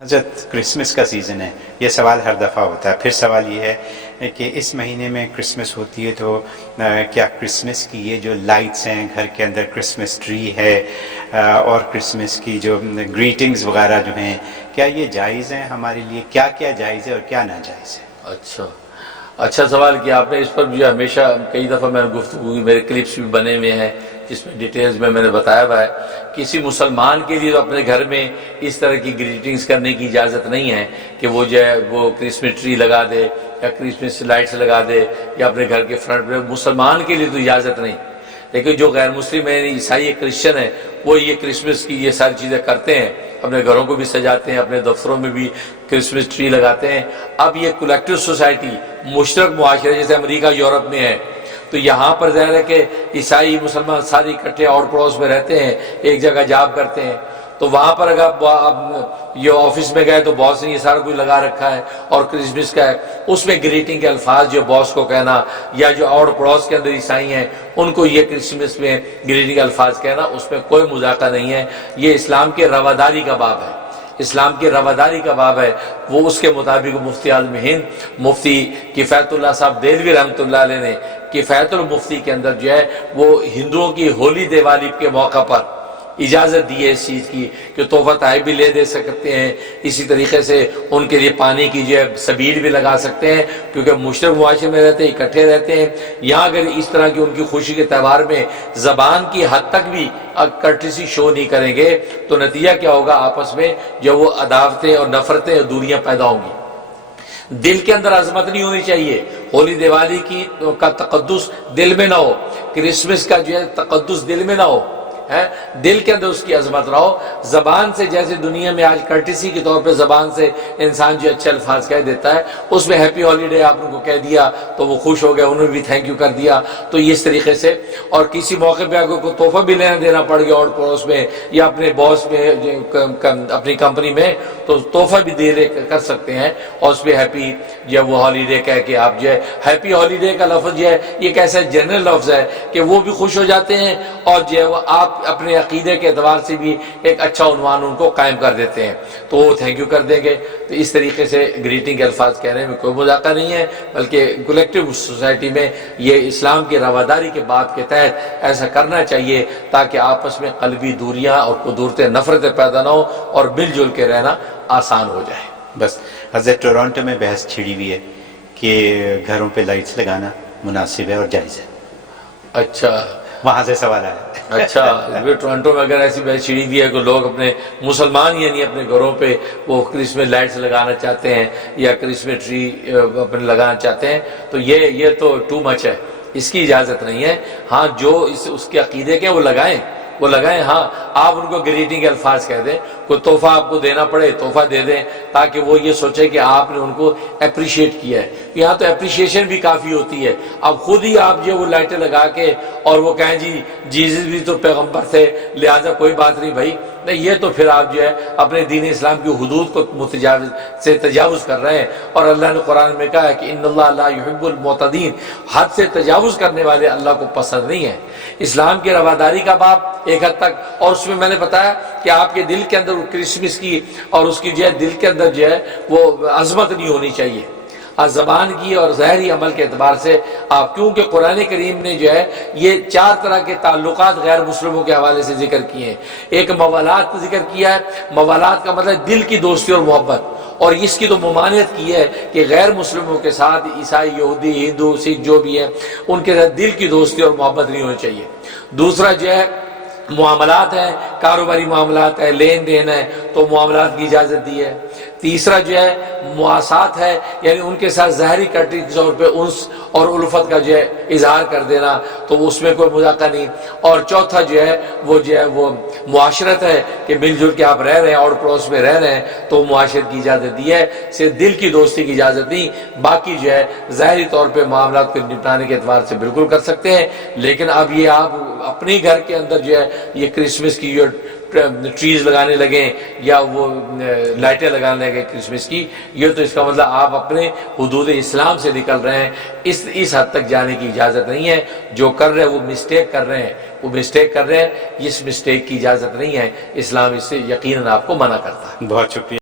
حضرت کرسمس کا سیزن ہے، یہ سوال ہر دفعہ ہوتا ہے۔ پھر سوال یہ ہے کہ اس مہینے میں کرسمس ہوتی ہے تو کیا کرسمس کی یہ جو لائٹس ہیں گھر کے اندر، کرسمس ٹری ہے اور کرسمس کی جو گریٹنگز وغیرہ جو ہیں، کیا یہ جائز ہیں ہمارے لیے؟ کیا کیا جائز ہے اور کیا ناجائز ہے؟ اچھا سوال کیا آپ نے۔ اس پر بھی ہمیشہ کئی دفعہ میں نے گفتگو کی، میرے کلپس بھی بنے ہوئے ہیں جس میں ڈیٹیلز میں نے بتایا ہوا ہے۔ کسی مسلمان کے لیے تو اپنے گھر میں اس طرح کی گریٹنگز کرنے کی اجازت نہیں ہے کہ وہ جو ہے وہ کرسمس ٹری لگا دے یا کرسمس لائٹس لگا دے یا اپنے گھر کے فرنٹ میں۔ مسلمان کے لیے تو اجازت نہیں، لیکن جو غیر مسلم ہیں، عیسائی کرسچن ہیں، وہ یہ کرسمس کی یہ ساری چیزیں کرتے ہیں، اپنے گھروں کو بھی سجاتے ہیں، اپنے دفتروں میں بھی کرسمس ٹری لگاتے ہیں۔ اب یہ کولیکٹیو سوسائٹی، مشترک معاشرے جیسے امریکہ یورپ میں ہے، تو یہاں پر ظاہر ہے کہ عیسائی مسلمان سارے اکٹھے اور پڑوس میں رہتے ہیں، ایک جگہ جاب کرتے ہیں، تو وہاں پر اگر آپ یہ آفس میں گئے تو باس نے یہ سارا کچھ لگا رکھا ہے اور کرسمس کا ہے، اس میں گریٹنگ کے الفاظ جو باس کو کہنا یا جو اور پڑوس کے اندر عیسائی ہیں ان کو یہ کرسمس میں گریٹنگ الفاظ کہنا، اس میں کوئی مذاکرہ نہیں ہے۔ یہ اسلام کے رواداری کا باب ہے، اسلام کی رواداری کا باب ہے۔ وہ اس کے مطابق مفتی اعظم ہند مفتی کفایت اللہ صاحب دہلوی رحمۃ اللہ علیہ نے کفایت المفتی کے اندر جو ہے وہ ہندوؤں کی ہولی دیوالی کے موقع پر اجازت دی ہے اس چیز کی کہ تحفہ تحائف بھی لے دے سکتے ہیں، اسی طریقے سے ان کے لیے پانی کی جو ہے سبیل بھی لگا سکتے ہیں، کیونکہ مشترک معاشرے میں رہتے ہیں، اکٹھے رہتے ہیں۔ یہاں اگر اس طرح کی ان کی خوشی کے تہوار میں زبان کی حد تک بھی کرٹسی شو نہیں کریں گے تو نتیجہ کیا ہوگا؟ آپس میں جو وہ عداوتیں اور نفرتیں اور دوریاں پیدا ہوں گی۔ دل کے اندر عظمت نہیں ہونی چاہیے، ہولی دیوالی کا تقدس دل میں نہ ہو، کرسمس کا جو ہے تقدس دل میں نہ ہو، دل کے اندر اس کی عظمت رہو۔ زبان سے جیسے دنیا میں آج کرٹسی کے طور پہ زبان سے انسان جو اچھے الفاظ کہہ دیتا ہے، اس میں ہیپی ہالیڈے آپ ان کو کہہ دیا تو وہ خوش ہو گئے، انہوں نے بھی تھینک یو کر دیا، تو اس طریقے سے۔ اور کسی موقع پہ اگر کوئی تحفہ بھی لینا دینا پڑ گیا اور پڑوس میں یا اپنے باس میں اپنی کمپنی میں، تو تحفہ بھی دے لے کر سکتے ہیں اور اس پہ ہیپی جو وہ ہالیڈے کہہ کے آپ جو ہے، ہیپی ہالیڈے کا لفظ جو ہے یہ ایک ایسا جنرل لفظ ہے کہ وہ بھی خوش ہو جاتے ہیں اور جو ہے وہ آپ اپنے عقیدے کے اعتبار سے بھی ایک اچھا عنوان ان کو قائم کر دیتے ہیں، تو وہ تھینک یو کر دیں گے۔ تو اس طریقے سے گریٹنگ کے الفاظ کہنے میں کوئی مذاکرہ نہیں ہے، بلکہ کولیکٹیو سوسائٹی میں یہ اسلام کی رواداری کے باب کے تحت ایسا کرنا چاہیے تاکہ آپس میں قلبی دوریاں اور قدورتیں نفرتیں پیدا نہ ہو اور مل جل کے رہنا آسان ہو جائے۔ بس حضرت ٹورانٹو میں بحث چھڑی ہوئی ہے کہ گھروں پہ لائٹس لگانا مناسب ہے اور جائز ہے۔ اچھا، وہاں سے سوال آیا۔ اچھا، ٹورانٹو میں اگر ایسی بحث چھڑی ہوئی ہے کہ لوگ اپنے مسلمان یعنی اپنے گھروں پہ وہ کرسمس لائٹس لگانا چاہتے ہیں یا کرسمس ٹری اپنے لگانا چاہتے ہیں، تو یہ تو ٹو مچ ہے، اس کی اجازت نہیں ہے۔ ہاں جو اس کے عقیدے کے وہ لگائیں، ہاں آپ ان کو گریٹنگ کے الفاظ کہہ دیں، کوئی تحفہ آپ کو دینا پڑے تحفہ دے دیں تاکہ وہ یہ سوچے کہ آپ نے ان کو اپریشیٹ کیا ہے۔ یہاں تو اپریشیشن بھی کافی ہوتی ہے، اب خود ہی آپ جو وہ لائٹیں لگا کے اور وہ کہیں جی جیزس بھی تو پیغمبر تھے لہٰذا کوئی بات نہیں بھائی، نہیں، یہ تو پھر آپ جو ہے اپنے دین اسلام کی حدود کو تجاوز کر رہے ہیں، اور اللہ نے قرآن میں کہا ہے کہ ان اللہ لا یحب المعتدین، حد سے تجاوز کرنے والے اللہ کو پسند نہیں ہے۔ اسلام کی رواداری کا باب ایک حد تک، اور اس میں میں نے بتایا کہ آپ کے دل کے اندر کرسمس کی اور اس کی جو ہے دل کے اندر جو ہے وہ عظمت نہیں ہونی چاہیے، زبان کی اور ظاہری عمل کے اعتبار سے آپ، کیونکہ قرآن کریم نے جو ہے یہ 4 طرح کے تعلقات غیر مسلموں کے حوالے سے ذکر کیے ہیں۔ ایک موالات کا ذکر کیا ہے، موالات کا مطلب دل کی دوستی اور محبت، اور اس کی تو ممانعت کی ہے کہ غیر مسلموں کے ساتھ عیسائی، یہودی، ہندو، سکھ جو بھی ہیں ان کے ساتھ دل کی دوستی اور محبت نہیں ہونی چاہیے۔ دوسرا جو ہے معاملات ہیں، کاروباری معاملات ہے، لین دین ہے، تو معاملات کی اجازت دی ہے۔ تیسرا جو ہے مواسات ہے، یعنی ان کے ساتھ ظاہری کٹی کے طور پہ انس اور الفت کا جو ہے اظہار کر دینا، تو اس میں کوئی مذاکرہ نہیں۔ اور چوتھا جو ہے وہ معاشرت ہے کہ مل جل کے آپ رہ رہے ہیں اور پڑوس میں رہ رہے ہیں، تو معاشرت کی اجازت دی ہے، صرف دل کی دوستی کی اجازت نہیں۔ باقی جو ہے ظاہری طور پہ معاملات کو نپٹانے کے اعتبار سے بالکل کر سکتے ہیں، لیکن اب یہ آپ اپنے گھر کے اندر جو ہے یہ کرسمس کی جو ٹریز لگانے لگیں یا وہ لائٹیں لگانے لگیں کرسمس کی، یہ تو اس کا مطلب آپ اپنے حدود اسلام سے نکل رہے ہیں، اس حد تک جانے کی اجازت نہیں ہے۔ جو کر رہے ہیں وہ مسٹیک کر رہے ہیں، اس مسٹیک کی اجازت نہیں ہے، اسلام اس سے یقیناً آپ کو منع کرتا ہے۔ بہت شکریہ۔